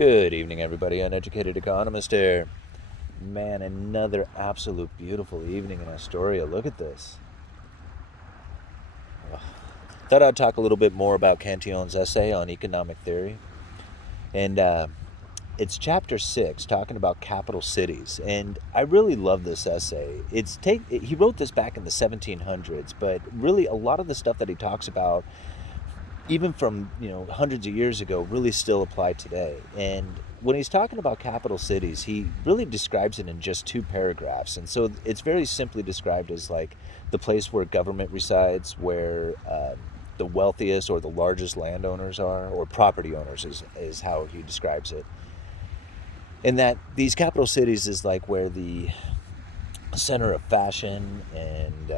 Good evening, everybody. Uneducated Economist here. Man, another absolute beautiful evening in Astoria. Look at this. Thought I'd talk a little bit more about Cantillon's essay on economic theory. And it's chapter 6, talking about capital cities. And I really love this essay. He wrote this back in the 1700s, but really a lot of the stuff that he talks about, even from hundreds of years ago, really still apply today. And when he's talking about capital cities, he really describes it in just 2 paragraphs. And so it's very simply described as like the place where government resides, where the wealthiest or the largest landowners are, or property owners is how he describes it. And that these capital cities is like where the center of fashion and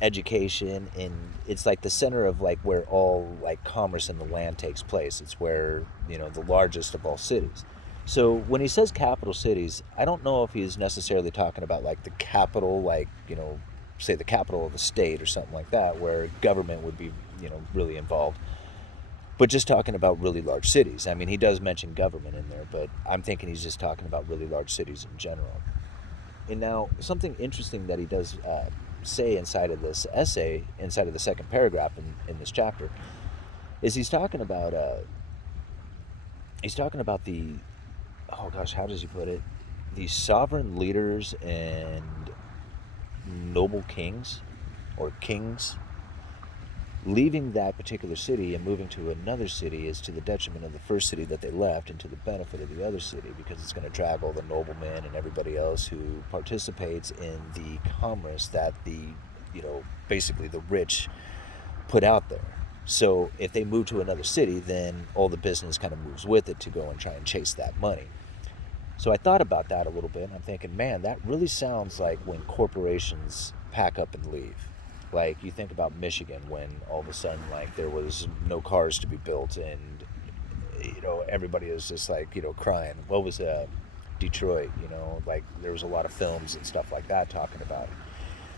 education, and it's like the center of like where all like commerce in the land takes place. It's where the largest of all cities. So when he says capital cities, I don't know if he's necessarily talking about like the capital, like say the capital of the state or something like that, where government would be really involved, but just talking about really large cities. I mean, he does mention government in there, but I'm thinking he's just talking about really large cities in general. And now something interesting that he does say inside of this essay, inside of the second paragraph in this chapter, is he's talking about the, oh gosh, how does he put it? The sovereign leaders and noble kings, or kings, leaving that particular city and moving to another city is to the detriment of the first city that they left and to the benefit of the other city, because it's going to drag all the noblemen and everybody else who participates in the commerce that the basically the rich put out there. So if they move to another city, then all the business kind of moves with it to go and try and chase that money. So I thought about that a little bit, and I'm thinking, man, that really sounds like when corporations pack up and leave. Like, you think about Michigan, when all of a sudden, like, there was no cars to be built, and everybody is just like crying. What was Detroit? Like, there was a lot of films and stuff like that talking about it.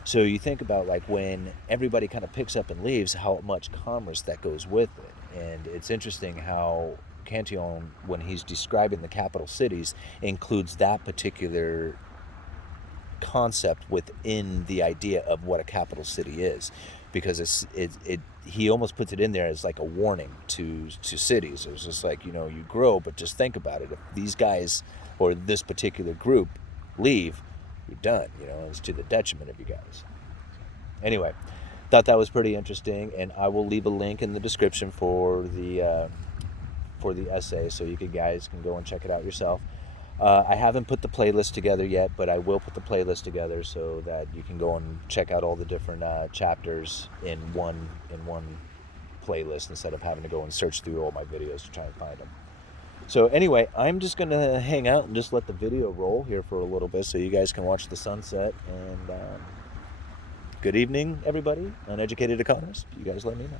So you think about like when everybody kind of picks up and leaves, how much commerce that goes with it. And it's interesting how Cantillon, when he's describing the capital cities, includes that particular concept within the idea of what a capital city is, because he almost puts it in there as like a warning to cities. It's just like, you grow, but just think about it. If these guys or this particular group leave, you're done. It's to the detriment of you guys. Anyway, thought that was pretty interesting, and I will leave a link in the description for the essay, so you guys can go and check it out yourself. I haven't put the playlist together yet, but I will put the playlist together so that you can go and check out all the different chapters in one playlist, instead of having to go and search through all my videos to try and find them. So anyway, I'm just going to hang out and just let the video roll here for a little bit so you guys can watch the sunset. And good evening, everybody. Uneducated Economist. You guys let me know.